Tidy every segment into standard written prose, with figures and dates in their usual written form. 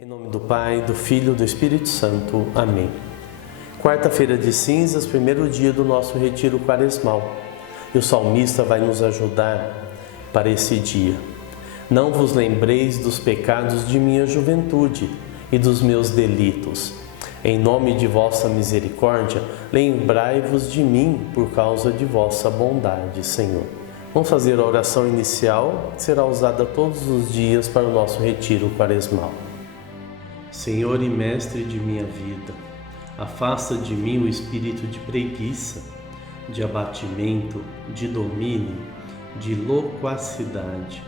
Em nome do Pai, do Filho e do Espírito Santo. Amém. Quarta-feira de cinzas, primeiro dia do nosso retiro quaresmal. E o salmista vai nos ajudar para esse dia. Não vos lembreis dos pecados de minha juventude e dos meus delitos. Em nome de vossa misericórdia, lembrai-vos de mim por causa de vossa bondade, Senhor. Vamos fazer a oração inicial, que será usada todos os dias para o nosso retiro quaresmal. Senhor e Mestre de minha vida, afasta de mim o espírito de preguiça, de abatimento, de domínio, de loquacidade,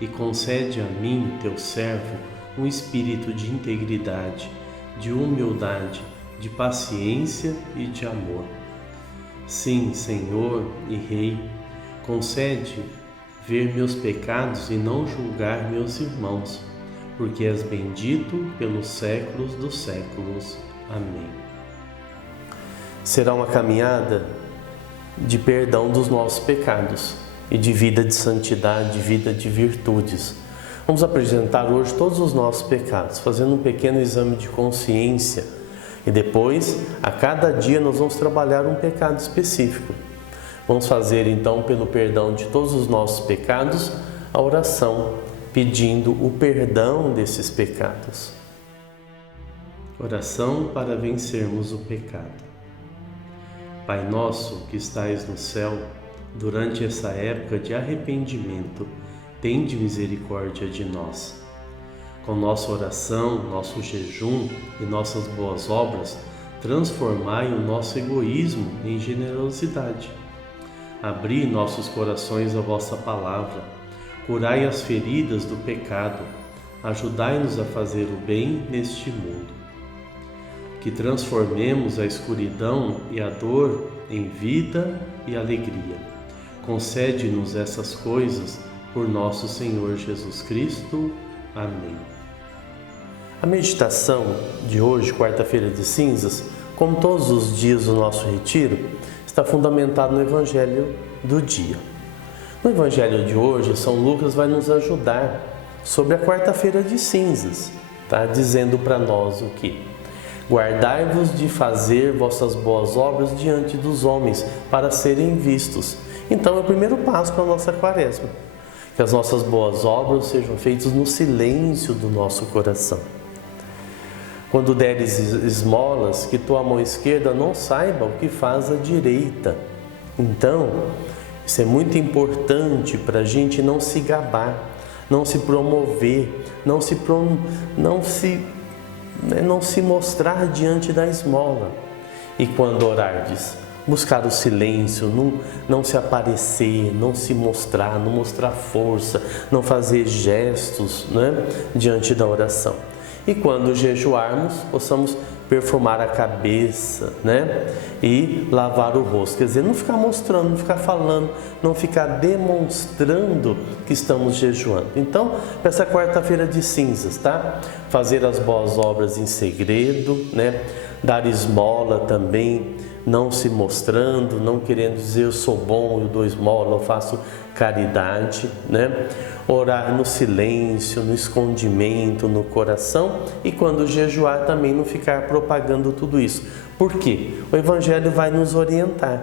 e concede a mim, teu servo, um espírito de integridade, de humildade, de paciência e de amor. Sim, Senhor e Rei, concede ver meus pecados e não julgar meus irmãos, porque és bendito pelos séculos dos séculos. Amém. Será uma caminhada de perdão dos nossos pecados e de vida de santidade, vida de virtudes. Vamos apresentar hoje todos os nossos pecados, fazendo um pequeno exame de consciência. E depois, a cada dia, nós vamos trabalhar um pecado específico. Vamos fazer então, pelo perdão de todos os nossos pecados, a oração pedindo o perdão desses pecados. Oração para vencermos o pecado. Pai nosso que estais no céu, durante essa época de arrependimento, tende misericórdia de nós. Com nossa oração, nosso jejum e nossas boas obras, transformai o nosso egoísmo em generosidade. Abri nossos corações à vossa palavra. Curai as feridas do pecado, ajudai-nos a fazer o bem neste mundo. Que transformemos a escuridão e a dor em vida e alegria. Concede-nos essas coisas por nosso Senhor Jesus Cristo. Amém. A meditação de hoje, quarta-feira de cinzas, como todos os dias do nosso retiro, está fundamentada no Evangelho do dia. No Evangelho de hoje, São Lucas vai nos ajudar sobre a quarta-feira de cinzas, dizendo para nós o que? Guardai-vos de fazer vossas boas obras diante dos homens, para serem vistos. Então é o primeiro passo para a nossa quaresma, que as nossas boas obras sejam feitas no silêncio do nosso coração. Quando deres esmolas, que tua mão esquerda não saiba o que faz a direita. Então, isso é muito importante para a gente não se gabar, não se promover, não se mostrar diante da esmola. E quando orardes, buscar o silêncio, não se aparecer, não se mostrar, não mostrar força, não fazer gestos, diante da oração. E quando jejuarmos, possamos perfumar a cabeça, e lavar o rosto. Quer dizer, não ficar mostrando, não ficar falando, não ficar demonstrando que estamos jejuando. Então, para essa quarta-feira de cinzas, fazer as boas obras em segredo, dar esmola também, não se mostrando, não querendo dizer eu sou bom, eu dou esmola, eu faço caridade, Orar no silêncio, no escondimento, no coração, e quando jejuar também não ficar propagando tudo isso. Por quê? O Evangelho vai nos orientar,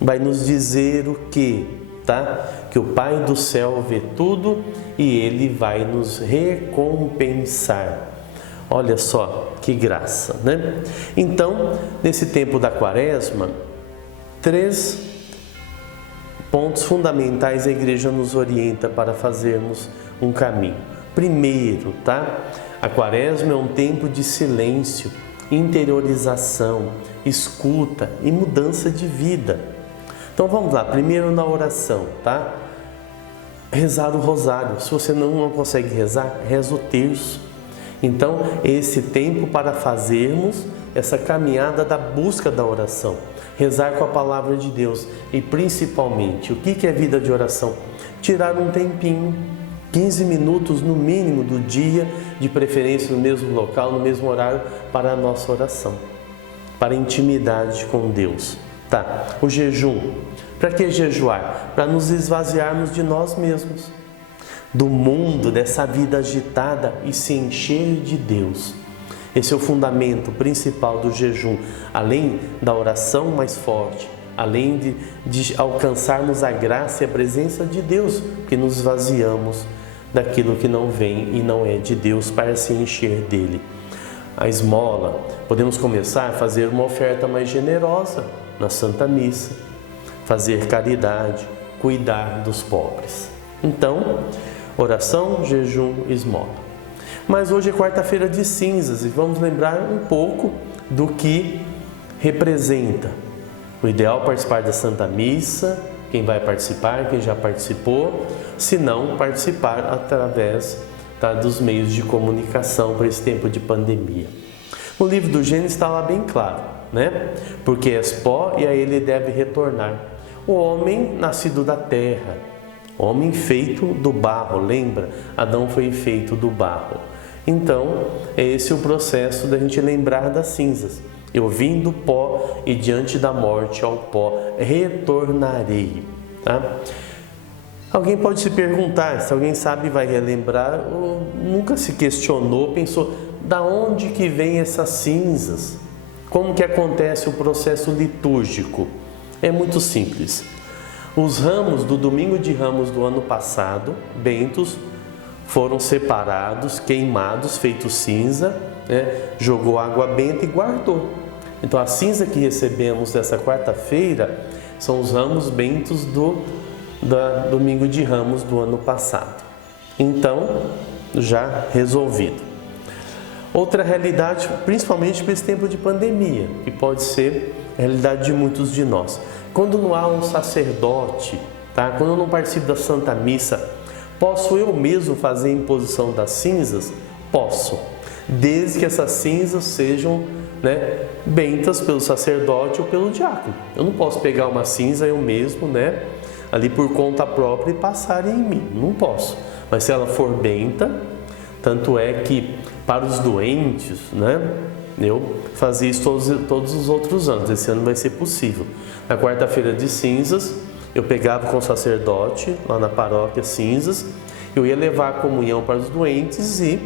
vai nos dizer o quê? Que o Pai do céu vê tudo e Ele vai nos recompensar. Olha só que graça, Então, nesse tempo da quaresma, 3 pontos fundamentais a igreja nos orienta para fazermos um caminho. Primeiro, a quaresma é um tempo de silêncio, interiorização, escuta e mudança de vida. Então vamos lá, primeiro na oração, Rezar o rosário. Se você não consegue rezar, reza o terço. Então, esse tempo para fazermos essa caminhada da busca da oração, rezar com a palavra de Deus e principalmente, o que é vida de oração? Tirar um tempinho, 15 minutos no mínimo do dia, de preferência no mesmo local, no mesmo horário, para a nossa oração, para a intimidade com Deus. O jejum. Para que jejuar? Para nos esvaziarmos de nós mesmos. do mundo, dessa vida agitada e se encher de Deus. Esse é o fundamento principal do jejum, além da oração mais forte, além de alcançarmos a graça e a presença de Deus, que nos esvaziamos daquilo que não vem e não é de Deus para se encher dele. A esmola, podemos começar a fazer uma oferta mais generosa na Santa Missa, fazer caridade, cuidar dos pobres. Então, oração, jejum, esmola. Mas hoje é quarta-feira de cinzas e vamos lembrar um pouco do que representa. O ideal é participar da Santa Missa, quem vai participar, quem já participou, se não participar através dos meios de comunicação para esse tempo de pandemia. No livro do Gênesis está lá bem claro, né? Porque és pó e a ele deve retornar. O homem nascido da terra, homem feito do barro, lembra? Adão foi feito do barro. Então, é esse o processo da gente lembrar das cinzas. Eu vim do pó e diante da morte ao pó retornarei. Tá? Alguém pode se perguntar, se alguém sabe vai relembrar, ou nunca se questionou, pensou, da onde que vem essas cinzas? Como que acontece o processo litúrgico? É muito simples. Os ramos do domingo de Ramos do ano passado, bentos, foram separados, queimados, feitos cinza, né? Jogou água benta e guardou. Então a cinza que recebemos dessa quarta-feira são os ramos bentos do domingo de Ramos do ano passado. Então, já resolvido. Outra realidade, principalmente para esse tempo de pandemia, que pode ser a realidade de muitos de nós. Quando não há um sacerdote, tá? Quando eu não participo da Santa Missa, posso eu mesmo fazer a imposição das cinzas? Posso, desde que essas cinzas sejam, né, bentas pelo sacerdote ou pelo diácono. Eu não posso pegar uma cinza eu mesmo, né, ali por conta própria e passar em mim, não posso. Mas se ela for benta, tanto é que para os doentes, né, eu fazia isso todos os outros anos, esse ano vai ser possível. Na quarta-feira de cinzas, eu pegava com o sacerdote, lá na paróquia cinzas, eu ia levar a comunhão para os doentes e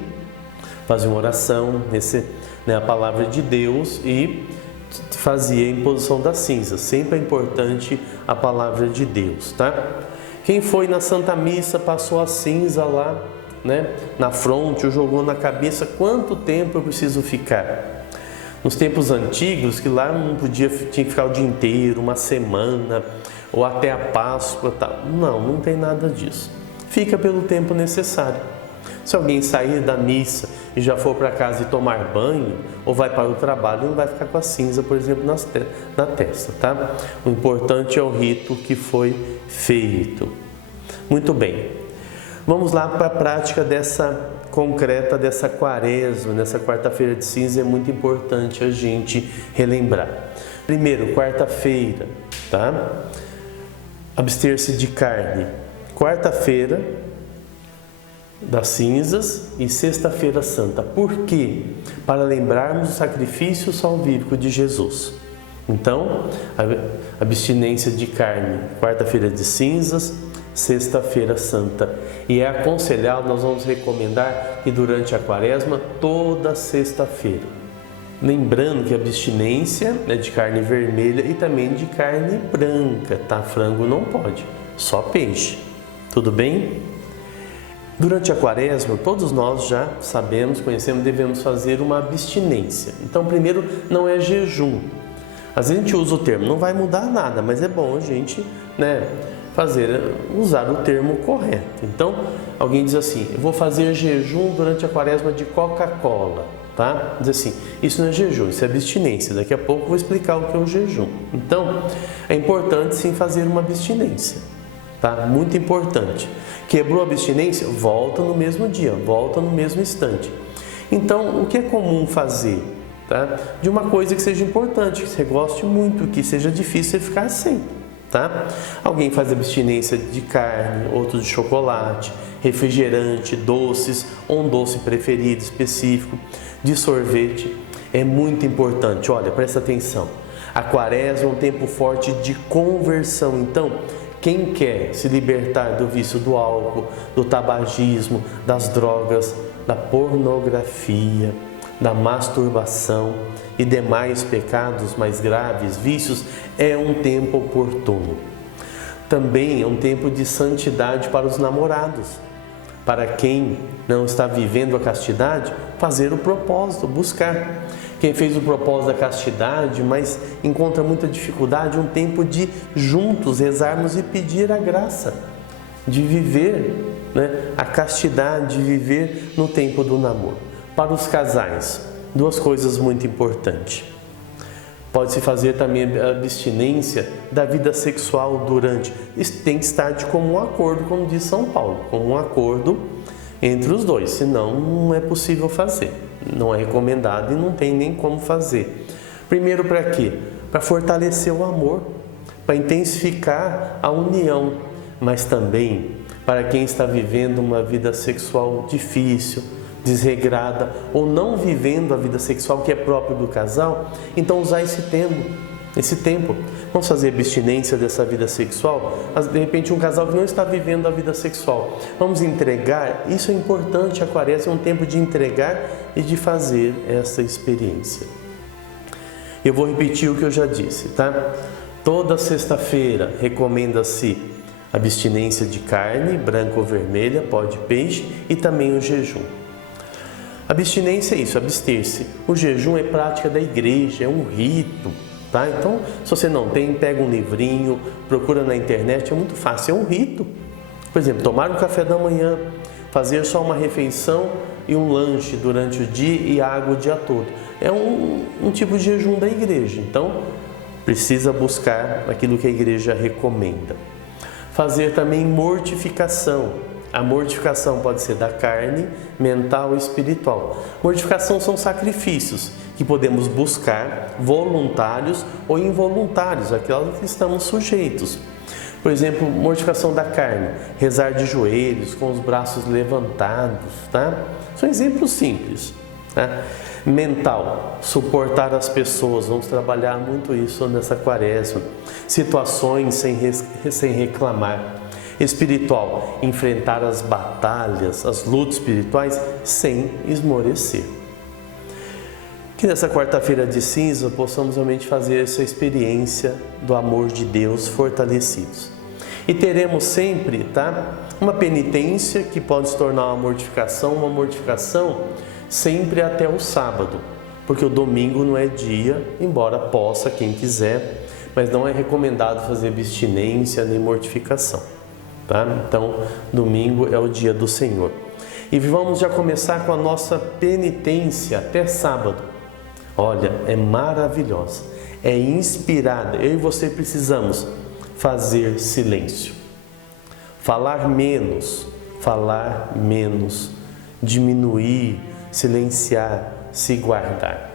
fazia uma oração, a palavra de Deus e fazia a imposição das cinzas. Sempre é importante a palavra de Deus, tá? Quem foi na Santa Missa, passou a cinza lá, né, na fronte, ou jogou na cabeça, quanto tempo eu preciso ficar? Nos tempos antigos, que lá não podia, tinha que ficar o dia inteiro, uma semana, ou até a Páscoa, tá? Não tem nada disso. Fica pelo tempo necessário. Se alguém sair da missa e já for para casa e tomar banho, ou vai para o trabalho, não vai ficar com a cinza, por exemplo, na testa, tá? O importante é o rito que foi feito. Muito bem. Vamos lá para a prática concreta dessa quaresma, nessa quarta-feira de cinza, é muito importante a gente relembrar. Primeiro, quarta-feira, tá? Abster-se de carne. Quarta-feira das cinzas e sexta-feira santa. Por quê? Para lembrarmos o sacrifício salvífico de Jesus. Então, a abstinência de carne, quarta-feira de cinzas, sexta-feira santa. E é aconselhável, nós vamos recomendar que durante a quaresma, toda sexta-feira. Lembrando que a abstinência é de carne vermelha e também de carne branca, tá? Frango não pode, só peixe. Tudo bem? Durante a quaresma, todos nós já sabemos, conhecemos, devemos fazer uma abstinência. Então, primeiro, não é jejum. Às vezes a gente usa o termo, não vai mudar nada, mas é bom a gente, né, usar o termo correto. Então, alguém diz assim, eu vou fazer jejum durante a quaresma de Coca-Cola, tá? Diz assim, isso não é jejum, isso é abstinência. Daqui a pouco eu vou explicar o que é o jejum. Então, é importante sim fazer uma abstinência, tá? Muito importante. Quebrou a abstinência? Volta no mesmo dia, volta no mesmo instante. Então, o que é comum fazer? Tá? De uma coisa que seja importante, que você goste muito, que seja difícil você ficar sem. Tá? Alguém faz abstinência de carne, outro de chocolate, refrigerante, doces, ou um doce preferido específico, de sorvete. É muito importante, olha, presta atenção. A quaresma é um tempo forte de conversão, então Quem quer se libertar do vício do álcool, do tabagismo, das drogas, da pornografia, da masturbação e demais pecados mais graves, vícios, é um tempo oportuno. Também é um tempo de santidade para os namorados. Para quem não está vivendo a castidade, fazer o propósito, buscar. Quem fez o propósito da castidade, mas encontra muita dificuldade, um tempo de juntos rezarmos e pedir a graça de viver, a castidade, de viver no tempo do namoro. Para os casais, duas coisas muito importantes. Pode-se fazer também a abstinência da vida sexual durante. Isso tem que estar de comum acordo, como diz São Paulo, comum acordo entre os dois, senão não é possível fazer. Não é recomendado e não tem nem como fazer. Primeiro, para quê? Para fortalecer o amor, para intensificar a união, mas também para quem está vivendo uma vida sexual difícil, desregrada ou não vivendo a vida sexual que é próprio do casal, então usar esse tempo. Vamos fazer abstinência dessa vida sexual? De repente um casal que não está vivendo a vida sexual, vamos entregar, isso é importante, a quaresma é um tempo de entregar e de fazer essa experiência. Eu vou repetir o que eu já disse, tá? Toda sexta-feira recomenda-se abstinência de carne, branca ou vermelha, pode peixe e também o jejum. Abstinência é isso, abster-se. O jejum é prática da igreja, é um rito, tá? Então, se você não tem, pega um livrinho, procura na internet, é muito fácil, é um rito. Por exemplo, tomar um café da manhã, fazer só uma refeição e um lanche durante o dia e água o dia todo. É um tipo de jejum da igreja, então precisa buscar aquilo que a igreja recomenda. Fazer também mortificação. A mortificação pode ser da carne, mental e espiritual. Mortificação são sacrifícios que podemos buscar, voluntários ou involuntários, aquelas que estamos sujeitos. Por exemplo, mortificação da carne, rezar de joelhos, com os braços levantados, tá? São exemplos simples, tá? Mental, suportar as pessoas, vamos trabalhar muito isso nessa quaresma. Situações sem reclamar. Espiritual, enfrentar as batalhas, as lutas espirituais sem esmorecer. Que nessa quarta-feira de cinza possamos realmente fazer essa experiência do amor de Deus fortalecidos. E teremos sempre, tá? Uma penitência que pode se tornar uma mortificação sempre até o sábado, porque o domingo não é dia, embora possa quem quiser, mas não é recomendado fazer abstinência nem mortificação. Tá? Então, domingo é o dia do Senhor. E vamos já começar com a nossa penitência até sábado. Olha, é maravilhosa, é inspirada. Eu e você precisamos fazer silêncio. Falar menos, diminuir, silenciar, se guardar.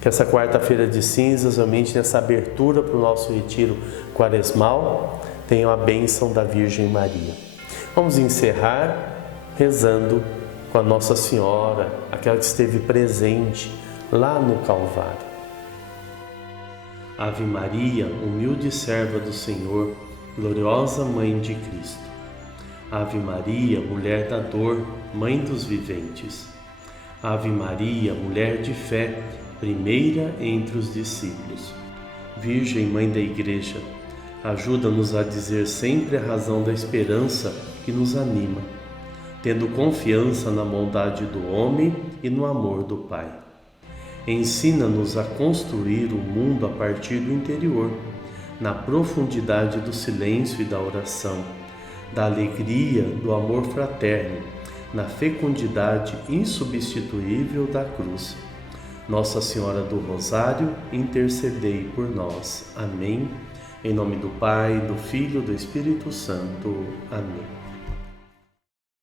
Que essa quarta-feira de cinzas, realmente nessa abertura para o nosso retiro quaresmal, tenham a bênção da Virgem Maria. Vamos encerrar rezando com a Nossa Senhora, aquela que esteve presente lá no Calvário. Ave Maria, humilde serva do Senhor, gloriosa Mãe de Cristo. Ave Maria, mulher da dor, Mãe dos viventes. Ave Maria, mulher de fé, primeira entre os discípulos. Virgem Mãe da Igreja, ajuda-nos a dizer sempre a razão da esperança que nos anima, tendo confiança na bondade do homem e no amor do Pai. Ensina-nos a construir o mundo a partir do interior, na profundidade do silêncio e da oração, da alegria do amor fraterno, na fecundidade insubstituível da cruz. Nossa Senhora do Rosário, intercedei por nós. Amém. Em nome do Pai, do Filho e do Espírito Santo. Amém.